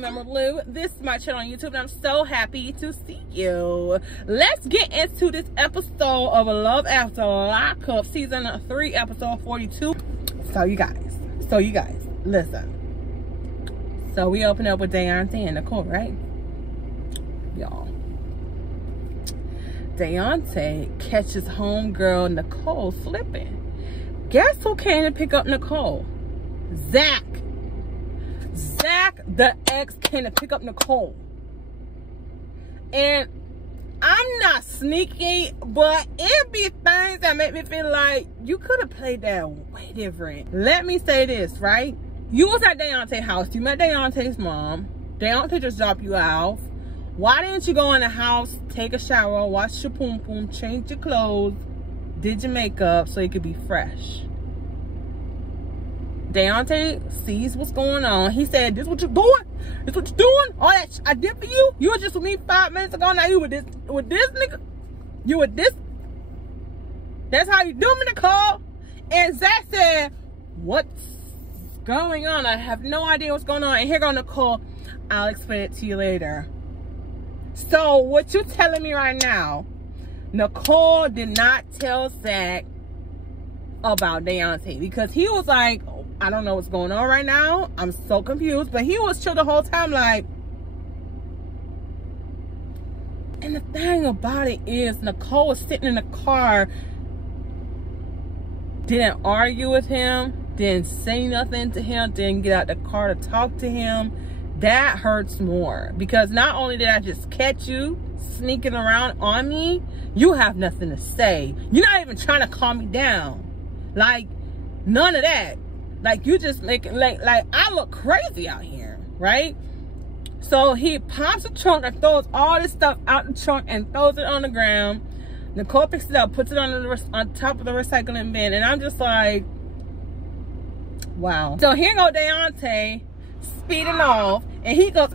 member Louu. This is my channel on YouTube and I'm so happy to see you. Let's get into this episode of Love After Lockup, season 3, episode 42. So you guys, listen. So we open up with Deontay and Nicole, right? Y'all. Deontay catches homegirl Nicole slipping. Guess who came to pick up Nicole? Zach, the ex, came to pick up Nicole. And I'm not sneaky, but it be things that make me feel like you could have played that way different. Let me say this, right? You was at Deontay's house. You met Deontay's mom. Deontay just dropped you off. Why didn't you go in the house, take a shower, wash your poom poom, change your clothes, did your makeup so you could be fresh? Deontay sees what's going on. He said, "This what you're doing? This what you're doing? All that I did for you? You were just with me 5 minutes ago. Now you with this nigga? You with this? That's how you do me, Nicole." And Zach said, "What's going on? I have no idea what's going on." And here go Nicole. "I'll explain it to you later." So what you telling me right now? Nicole did not tell Zach about Deontay because he was like, "I don't know what's going on right now. I'm so confused." But he was chill the whole time, like. And the thing about it is, Nicole was sitting in the car, didn't argue with him, didn't say nothing to him, didn't get out the car to talk to him. That hurts more because not only did I just catch you sneaking around on me, you have nothing to say. You're not even trying to calm me down. Like, none of that. Like, you just make it like I look crazy out here, right? So he pops the trunk and throws all this stuff out the trunk and throws it on the ground. Nicole picks it up, puts it on top of the recycling bin, and I'm just like, wow. So here go Deontay speeding off, and he goes,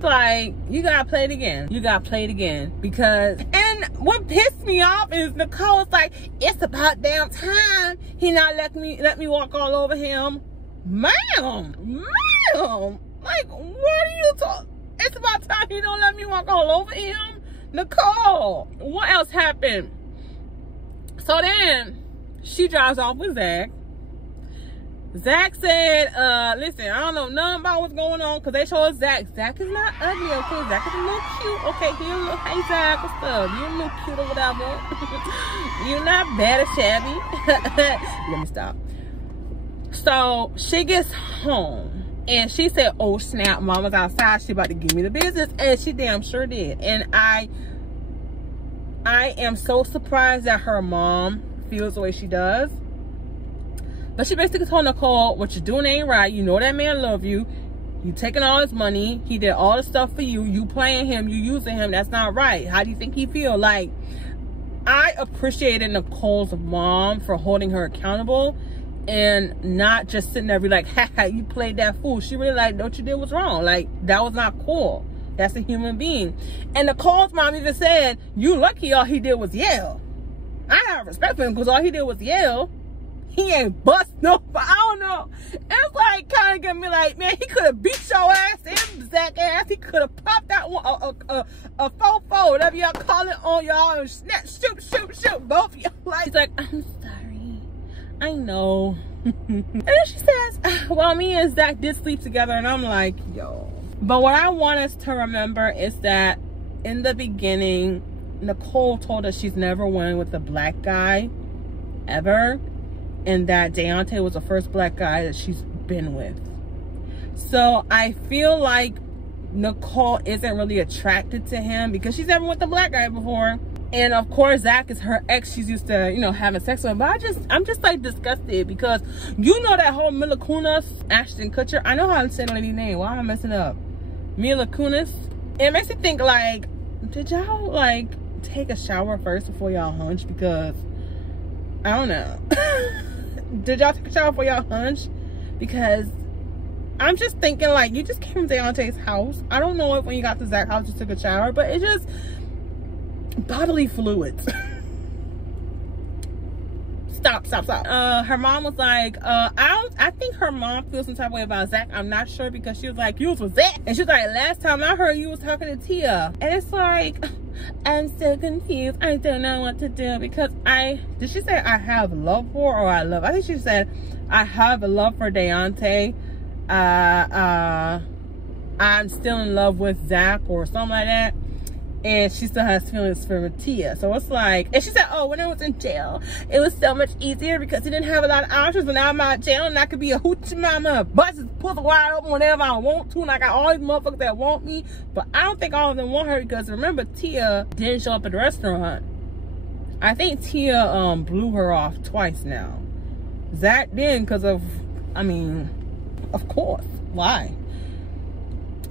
like, you gotta play it again. You gotta play it again. Because, and what pissed me off is Nicole's like, "It's about damn time he not let me walk all over him." Ma'am, like, what are you talking? It's about time he don't let me walk all over him. Nicole, what else happened? So then she drives off with Zach. Zach said, "Listen, I don't know nothing about what's going on," because they show us Zach. Zach is not ugly, okay? Zach is a little cute, okay? He's a little, "Hey, Zach, what's up? You're a little cute or whatever. You're not bad or shabby." Let me stop. So she gets home and she said, "Oh snap, mama's outside. She about to give me the business," and she damn sure did. And I am so surprised that her mom feels the way she does. But she basically told Nicole, "What you're doing ain't right. You know that man love you. You taking all his money. He did all the stuff for you. You playing him. You using him. That's not right. How do you think he feel?" Like, I appreciated Nicole's mom for holding her accountable and not just sitting there be like, "Ha, you played that fool." She really like, "What you did was wrong. Like, that was not cool. That's a human being." And Nicole's mom even said, "You lucky all he did was yell." I have respect for him because all he did was yell. He ain't bust no, but I don't know. It's like kind of getting me like, man, he could have beat your ass and Zach ass. He could have popped that one, a fofo, whatever y'all call it, on y'all and snap, shoot, both of y'all. Like, he's like, "I'm sorry, I know." And then she says, "Well, me and Zach did sleep together," and I'm like, yo. But what I want us to remember is that in the beginning, Nicole told us she's never went with a black guy ever, and that Deontay was the first black guy that she's been with. So I feel like Nicole isn't really attracted to him because she's never with a black guy before. And of course, Zach is her ex. She's used to, you know, having sex with him. But I'm just like disgusted because you know that whole Mila Kunis, Ashton Kutcher. I know how to say the lady's name. Why am I messing up? Mila Kunis. It makes me think, like, did y'all like take a shower first before y'all hunch? Because I don't know. Did y'all take a shower before y'all hunch? Because I'm just thinking, like, you just came from Deontay's house. I don't know if when you got to Zach's house you took a shower, but it just bodily fluids. Stop. Her mom was like, I think her mom feels some type of way about Zach. I'm not sure, because she was like, you was with Zach. And she was like, last time I heard you was talking to Tia. And it's like, I'm so confused. I don't know what to do, because did she say I have love for, or I think she said I have a love for Deontay. I'm still in love with Zach or something like that. And she still has feelings for Tia. So it's like, and she said, oh, when I was in jail, it was so much easier because he didn't have a lot of options. But now I'm out of jail and I could be a hoochie mama, bust his pussy wide open whenever I want to. And I got all these motherfuckers that want me. But I don't think all of them want her, because remember, Tia didn't show up at the restaurant. I think Tia blew her off twice now. Zach didn't, because of, I mean, of course. Why?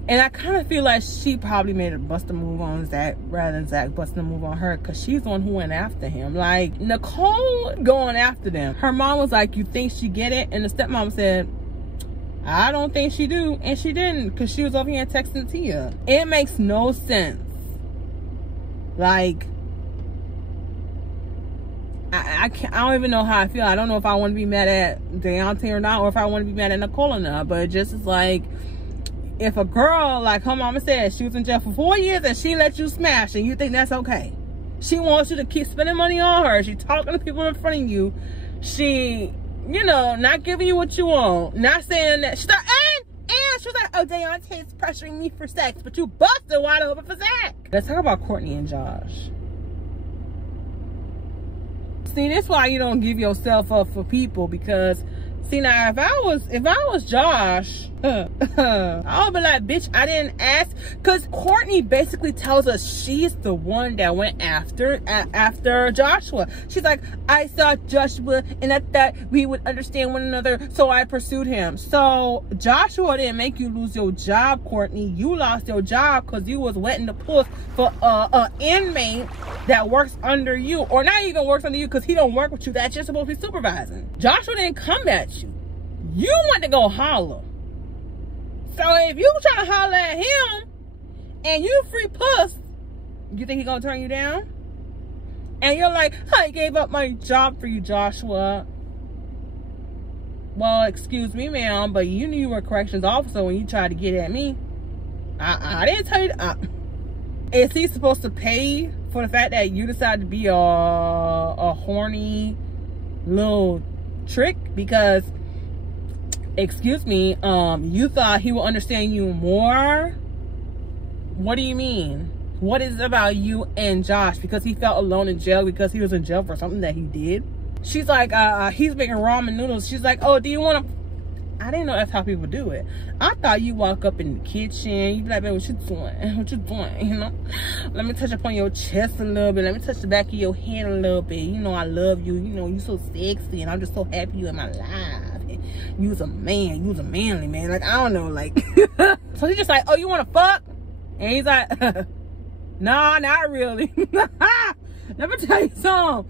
And I kind of feel like she probably made a buster move on Zach rather than Zach busting a move on her, because she's the one who went after him. Like, Nicole going after them. Her mom was like, you think she get it? And the stepmom said, I don't think she do. And she didn't, because she was over here texting Tia. It makes no sense. Like, I don't even know how I feel. I don't know if I want to be mad at Deontay or not, or if I want to be mad at Nicole or not. But it just is like, if a girl, like her mama said, she was in jail for 4 years and she let you smash, and you think that's okay. She wants you to keep spending money on her. She talking to people in front of you. She, you know, not giving you what you want. Not saying that. She's like, and she was like, oh, Deontay's pressuring me for sex, but you busted wide open for Zach. Let's talk about Courtney and Josh. See, that's why you don't give yourself up for people, because see, now if I was Josh, I would be like, bitch, I didn't ask. Because Courtney basically tells us she's the one that went after Joshua. She's like, I saw Joshua and I thought we would understand one another, so I pursued him. So Joshua didn't make you lose your job, Courtney. You lost your job because you was wetting the puss for an inmate that works under you, or not even works under you, because he don't work with you. That you're supposed to be supervising. Joshua didn't come at you. You went to go holler. So if you trying to holler at him and you free puss, you think he gonna turn you down? And you're like, I gave up my job for you, Joshua. Well, excuse me, ma'am, but you knew you were a corrections officer when you tried to get at me. I didn't tell you. Is he supposed to pay for the fact that you decided to be a horny little trick? Because, excuse me, you thought he would understand you more? What do you mean? What is it about you and Josh? Because he felt alone in jail, because he was in jail for something that he did? She's like, he's making ramen noodles. She's like, oh, do you want to? I didn't know that's how people do it. I thought you walk up in the kitchen, you be like, baby, what you doing? What you doing? You know, let me touch upon your chest a little bit. Let me touch the back of your head a little bit. You know, I love you. You know, you so sexy, and I'm just so happy you in my life. You was a man. You was a manly man. Like, I don't know, like. So he's just like, oh, you want to fuck? And he's like, nah, not really. Let me tell you something.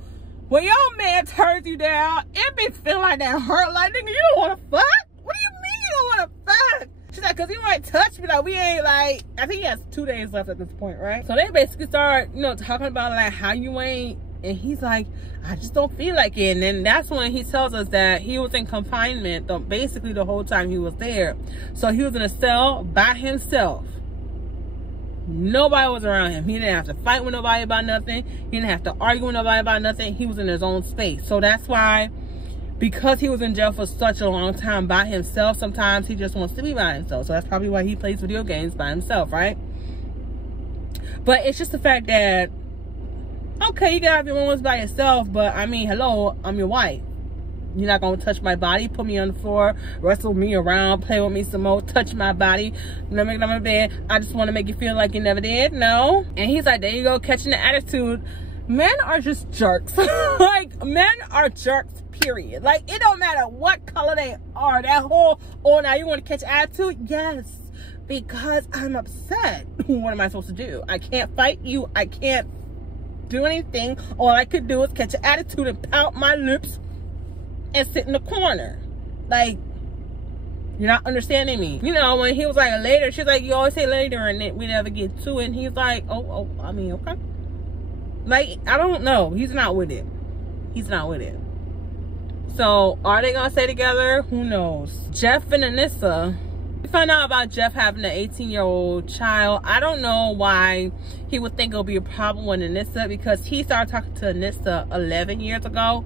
When your man turns you down, it be feeling like that hurt. Like, nigga, you don't want to fuck? What do you mean you don't want to fuck? She's like, because he might touch me. Like, we ain't like, I think he has 2 days left at this point, right? So they basically start, you know, talking about like how you ain't. And he's like, I just don't feel like it. And then that's when he tells us that he was in confinement basically the whole time he was there. So he was in a cell by himself. Nobody was around him. He didn't have to fight with nobody about nothing. He didn't have to argue with nobody about nothing. He was in his own space. So that's why, because he was in jail for such a long time by himself, sometimes he just wants to be by himself. So that's probably why he plays video games by himself, right? But it's just the fact that, okay, you can have your moments by yourself, but I mean, hello, I'm your wife. You're not going to touch my body, put me on the floor, wrestle me around, play with me some more, touch my body, let me get on my bed. I just want to make you feel like you never did. No. And he's like, there you go, catching the attitude. Men are just jerks. Like, men are jerks, period. Like, it don't matter what color they are. That whole, oh, now you want to catch attitude? Yes, because I'm upset. What am I supposed to do? I can't fight you. I can't do anything. All I could do is catch an attitude and pout my lips and sit in the corner. Like, you're not understanding me. You know, when he was like, later, she's like, you always say later, and then we never get to it. And he's like, oh, I mean, okay. Like, I don't know. He's not with it. He's not with it. So are they gonna stay together? Who knows? Jeff and Anissa. We found out about Jeff having an 18-year-old child. I don't know why he would think it'll be a problem with Anissa, because he started talking to Anissa 11 years ago.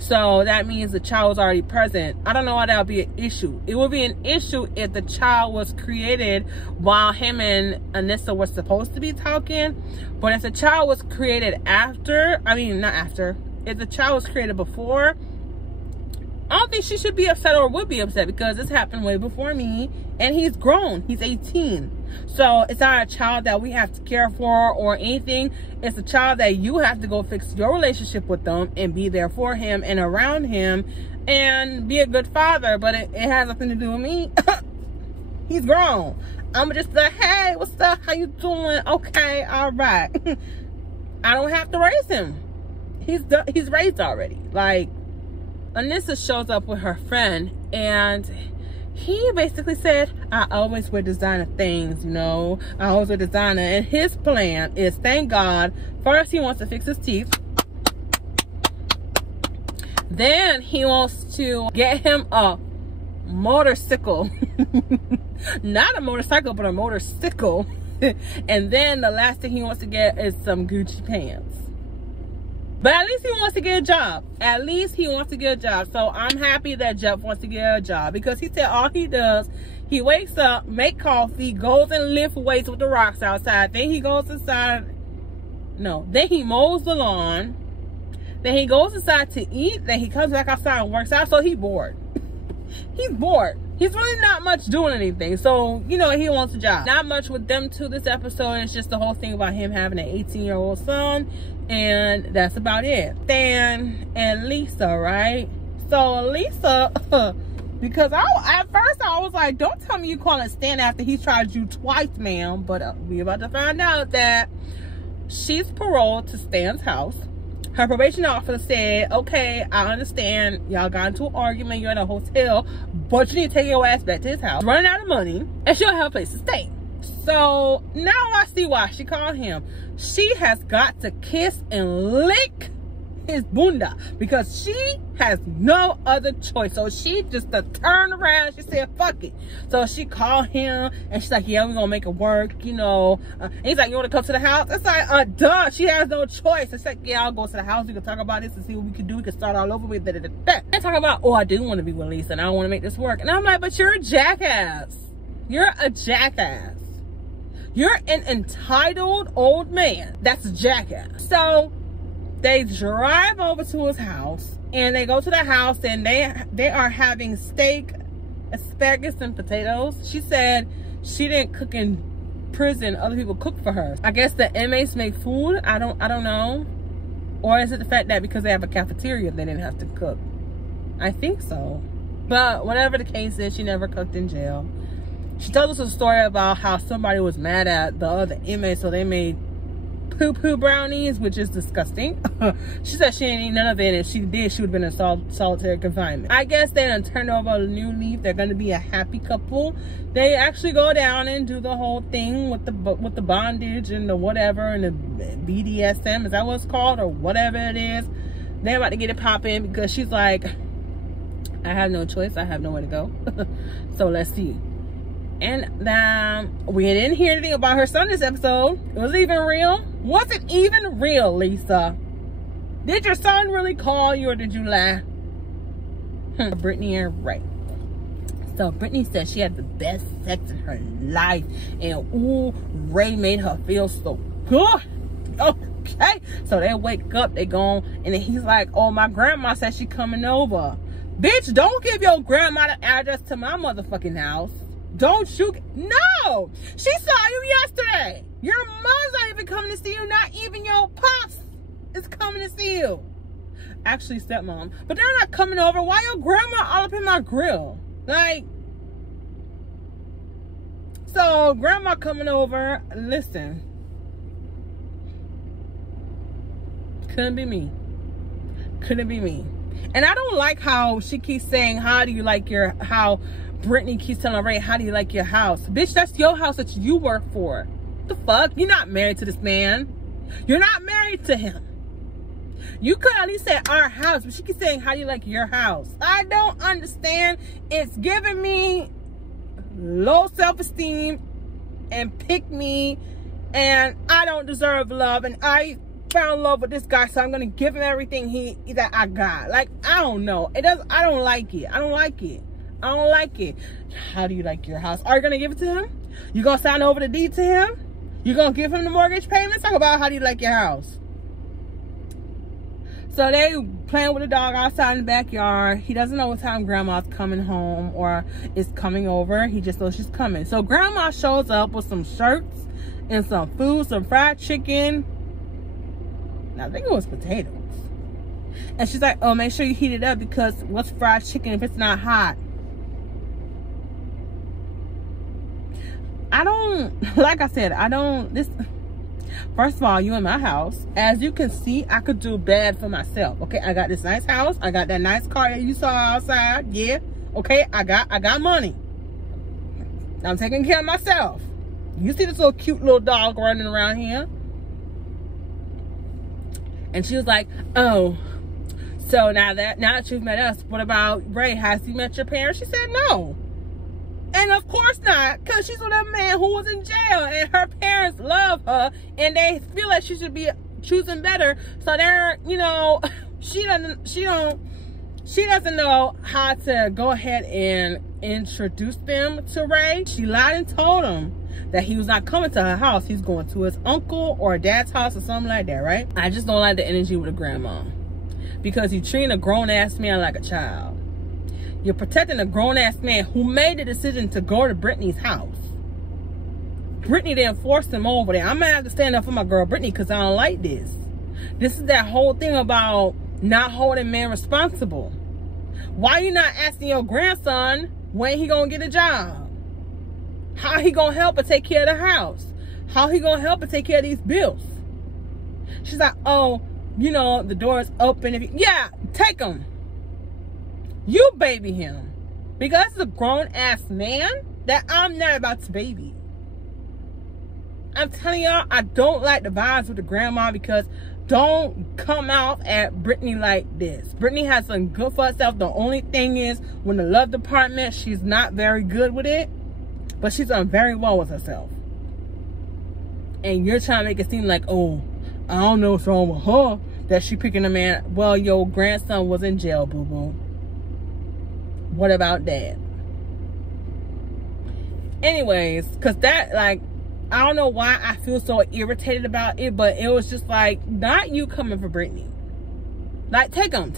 So that means the child was already present. I don't know why that would be an issue. It would be an issue if the child was created while him and Anissa were supposed to be talking. But if the child was created after, I mean, not after, if the child was created before, I don't think she should be upset or would be upset, because this happened way before me, and he's grown. He's 18. So it's not a child that we have to care for or anything. It's a child that you have to go fix your relationship with them and be there for him and around him and be a good father. But it has nothing to do with me. He's grown. I'm just like, hey, what's up? How you doing? Okay, all right. I don't have to raise him. He's raised already. Like, Anissa shows up with her friend, and he basically said, I always wear designer things, you know. I always wear designer. And his plan is, thank God, first he wants to fix his teeth. Then he wants to get him a motorcycle. Not a motorcycle, but a motorcycle. And then the last thing he wants to get is some Gucci pants. But at least he wants to get a job. At least he wants to get a job. So I'm happy that Jeff wants to get a job, because he said all he does, he wakes up, make coffee, goes and lift weights with the rocks outside. Then he goes inside. No, then he mows the lawn. Then he goes inside to eat. Then he comes back outside and works out. So he's bored. He's bored. He's really not much doing anything. So, you know, he wants a job. Not much with them two this episode. It's just the whole thing about him having an 18-year-old son. And that's about it. Stan and Lisa, right? So Lisa, because at first I was like, don't tell me you call it Stan after he tried you twice, ma'am. But we're about to find out that she's paroled to Stan's house. Her probation officer said, okay, I understand y'all got into an argument, you're in a hotel, but you need to take your ass back to his house. Running out of money, and she'll have a place to stay. So now I see why she called him. She has got to kiss and lick his bunda, because she has no other choice. So she just turned around, she said fuck it. So she called him and she's like, yeah, we're gonna make it work, you know. And he's like, you want to come to the house? It's like, duh, she has no choice. It's like, yeah, I'll go to the house, we can talk about this and see what we can do. We can start all over with that. And talk about, oh, I do want to be with Lisa and I don't want to make this work. And I'm like, but you're a jackass. You're a jackass. You're an entitled old man. That's a jackass. So they drive over to his house, and they go to the house, and they are having steak, asparagus, and potatoes. She said she didn't cook in prison. Other people cook for her. I guess the inmates make food. I don't know. Or is it the fact that because they have a cafeteria, they didn't have to cook? I think so. But whatever the case is, she never cooked in jail. She told us a story about how somebody was mad at the other inmates, so they made poo-poo brownies, which is disgusting. She said she didn't eat none of it, and if she did, she would have been in solitary confinement. I guess they done turned over a new leaf. They're going to be a happy couple. They actually go down and do the whole thing with the bondage and the whatever and the BDSM. Is that what it's called, or whatever it is? They're about to get it popping, because she's like, I have no choice. I have nowhere to go. So let's see. And we didn't hear anything about her son this episode. Was it even real? Was it even real, Lisa? Did your son really call you, or did you lie? Brittany and Ray. So Brittany said she had the best sex in her life, and ooh, Ray made her feel so good. Okay, so they wake up, they gone, and then he's like, oh, my grandma said she coming over. Bitch, don't give your grandma the address to my motherfucking house. Don't you? No! She saw you yesterday. Your mom's not even coming to see you. Not even your pops is coming to see you. Actually, stepmom. But they're not coming over. Why your grandma all up in my grill? Like, so grandma coming over. Listen. Couldn't be me. Couldn't be me. And I don't like how she keeps saying, how do you like your, how Brittany keeps telling Ray, how do you like your house? Bitch, that's your house that you work for. What the fuck? You're not married to this man. You're not married to him. You could at least say our house, but she keeps saying, how do you like your house? I don't understand. It's giving me low self-esteem and pick me, and I don't deserve love, and I found love with this guy, so I'm gonna give him everything that I got. Like, I don't know. I don't like it. I don't like it. I don't like it. How do you like your house? Are you gonna give it to him? You gonna sign over the deed to him? You gonna give him the mortgage payments? Talk about how do you like your house. So they playing with the dog outside in the backyard. He doesn't know what time grandma's coming home or is coming over. He just knows she's coming. So grandma shows up with some shirts and some food, some fried chicken. I think it was potatoes. And she's like, oh, make sure you heat it up, because what's fried chicken if it's not hot? I don't, like I said, first of all, you in my house. As you can see, I could do bad for myself. Okay, I got this nice house. I got that nice car that you saw outside. Yeah. Okay, I got money. I'm taking care of myself. You see this little cute little dog running around here? And she was like, oh, so now that you've met us, what about Ray? Has he met your parents? She said no. And of course not, because she's with a man who was in jail, and her parents love her, and they feel like she should be choosing better. So they're, you know, she doesn't know how to go ahead and introduce them to Ray. She lied and told him that he was not coming to her house. He's going to his uncle or dad's house or something like that, right? I just don't like the energy with a grandma, because you're treating a grown-ass man like a child. You're protecting a grown-ass man who made the decision to go to Brittany's house. Brittany didn't force him over there. I'm gonna have to stand up for my girl Brittany, because I don't like this. This is that whole thing about not holding men responsible. Why you not asking your grandson when he gonna get a job? How he gonna help her take care of the house? How he gonna help her take care of these bills? She's like, oh, you know, the door is open. Yeah, take him. You baby him. Because it's a grown-ass man that I'm not about to baby. I'm telling y'all, I don't like the vibes with the grandma, because don't come out at Brittany like this. Brittany has some good for herself. The only thing is, when the love department, she's not very good with it. But she's done very well with herself. And you're trying to make it seem like, oh, I don't know what's wrong with her, that she picking a man. Well, your grandson was in jail, boo-boo. What about that? Anyways, because that, like, I don't know why I feel so irritated about it, but it was just like, not you coming for Brittany. Like, take him.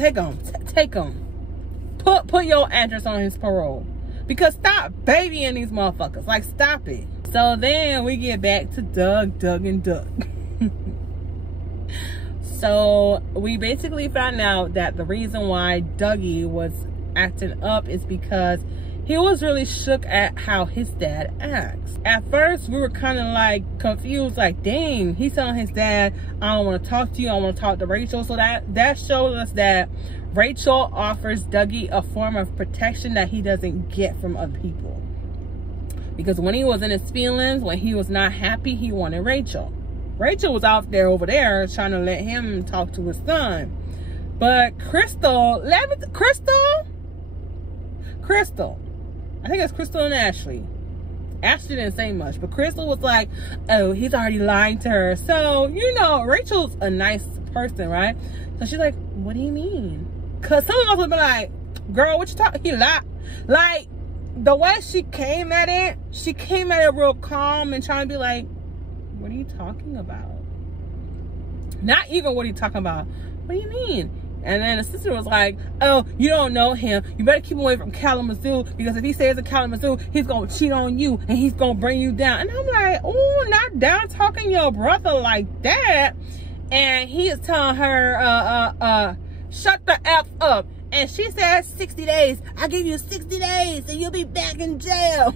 Put your address on his parole. Because stop babying these motherfuckers. Like, stop it. So then we get back to Doug. So we basically found out that the reason why Dougie was acting up is because he was really shook at how his dad acts. At first, we were kind of like confused, like, dang, he's telling his dad, I don't want to talk to you, I want to talk to Rachel. So that shows us that Rachel offers Dougie a form of protection that he doesn't get from other people. Because when he was in his feelings, when he was not happy, he wanted Rachel. Rachel was out there over there trying to let him talk to his son. But Crystal, I think it's Crystal and Ashley. Ashley didn't say much, but Crystal was like, oh, he's already lying to her. So, you know, Rachel's a nice person, right? So she's like, what do you mean? Because some of us would be like, girl, what you talking? He lied. Like, the way she came at it real calm and trying to be like, what are you talking about? Not even what are you talking about? What do you mean? And then the sister was like, oh, you don't know him. You better keep him away from Kalamazoo, because if he stays in Kalamazoo, he's going to cheat on you and he's going to bring you down. And I'm like, oh, not down talking your brother like that. And he is telling her, shut the F up. And she said 60 days. I'll give you 60 days and you'll be back in jail.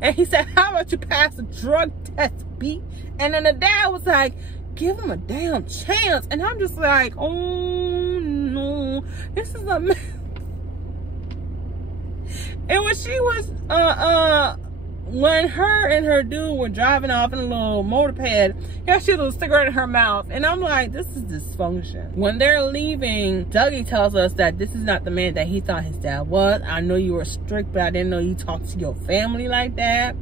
And he said, how about you pass a drug test, B? And then the dad was like, give him a damn chance. And I'm just like, oh no, this is a mess. And when she was when her and her dude were driving off in a little motorpad, here she had a little cigarette in her mouth. And I'm like, this is dysfunction. When they're leaving, Dougie tells us that this is not the man that he thought his dad was. I know you were strict, but I didn't know you talked to your family like that.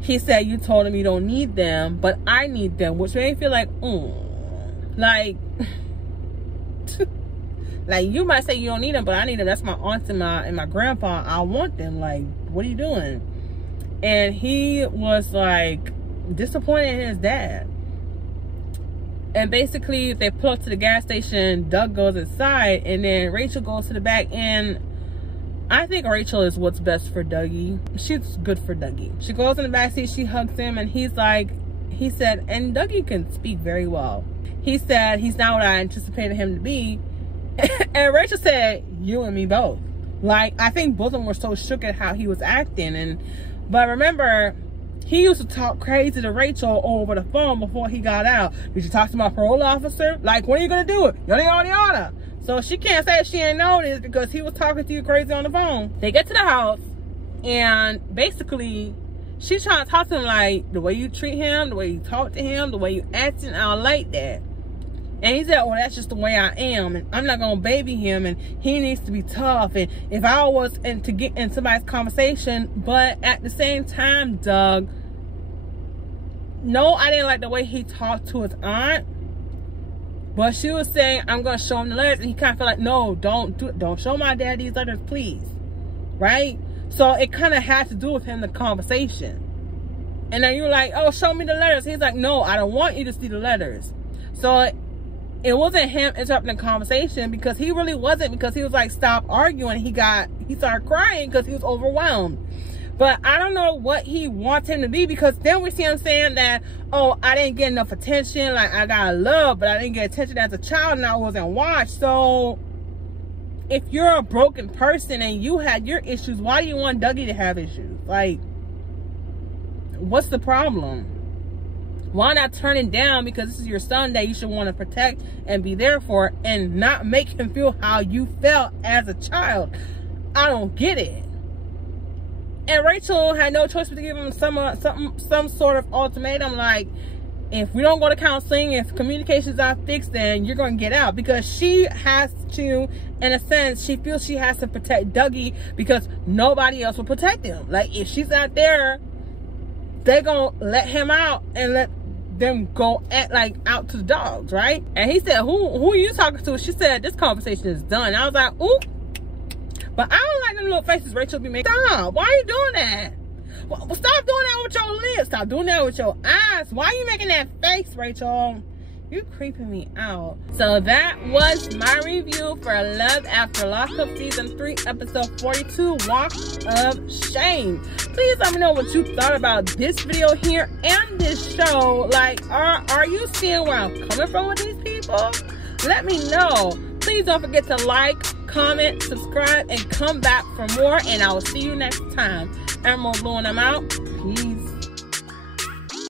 He said you told him you don't need them, but I need them, which made me feel like, like, like you might say you don't need them, but I need them. That's my aunt and my grandpa. I want them. Like, what are you doing? And he was like disappointed in his dad. And basically they pull up to the gas station. Doug goes inside, and then Rachel goes to the back. And I think Rachel is what's best for Dougie. She's good for Dougie. She goes in the back seat, she hugs him, and he said, and Dougie can speak very well. He said he's not what I anticipated him to be. And Rachel said, you and me both. Like, I think both of them were so shook at how he was acting. But remember, he used to talk crazy to Rachel over the phone before he got out. Did you talk to my parole officer? Like, when are you gonna do it? Yada yada yada. So she can't say she ain't know this because he was talking to you crazy on the phone. They get to the house, and basically she's trying to talk to him like, the way you treat him, the way you talk to him, the way you acting, I don't like that. And he said, well, that's just the way I am, and I'm not gonna baby him, and he needs to be tough. And if I was to get in somebody's conversation, but at the same time, Doug, no, I didn't like the way he talked to his aunt. But she was saying, I'm gonna show him the letters, and he kind of felt like, no, don't do it. Don't show my dad these letters, please. Right? So it kind of had to do with him, the conversation. And then you were like, oh, show me the letters. He's like, no, I don't want you to see the letters. So it wasn't him interrupting the conversation, because he really wasn't, because he was like, stop arguing. He started crying because he was overwhelmed. But I don't know what he wants him to be, because then we see him saying that, oh, I didn't get enough attention. Like, I got love, but I didn't get attention as a child, and I wasn't watched. So if you're a broken person and you had your issues, why do you want Dougie to have issues? Like, what's the problem? Why not turn it down, because this is your son that you should want to protect and be there for, and not make him feel how you felt as a child? I don't get it. And Rachel had no choice but to give him some sort of ultimatum, like, if we don't go to counseling, if communication's not fixed, then you're going to get out. Because she has to, in a sense, she feels she has to protect Dougie, because nobody else will protect him. Like, if she's not there, they're going to let him out and let them go out to the dogs, right? And he said, who are you talking to? She said, this conversation is done. I was like, ooh. But I don't like them little faces Rachel be making. Stop. Why are you doing that? Well, stop doing that with your lips. Stop doing that with your eyes. Why are you making that face, Rachel? You're creeping me out. So that was my review for Love After Lockup Season 3, Episode 42, Walk of Shame. Please let me know what you thought about this video here and this show. Like, are you seeing where I'm coming from with these people? Let me know. Please don't forget to like, comment, subscribe, and come back for more. And I will see you next time. Emerald Louu, and I'm out.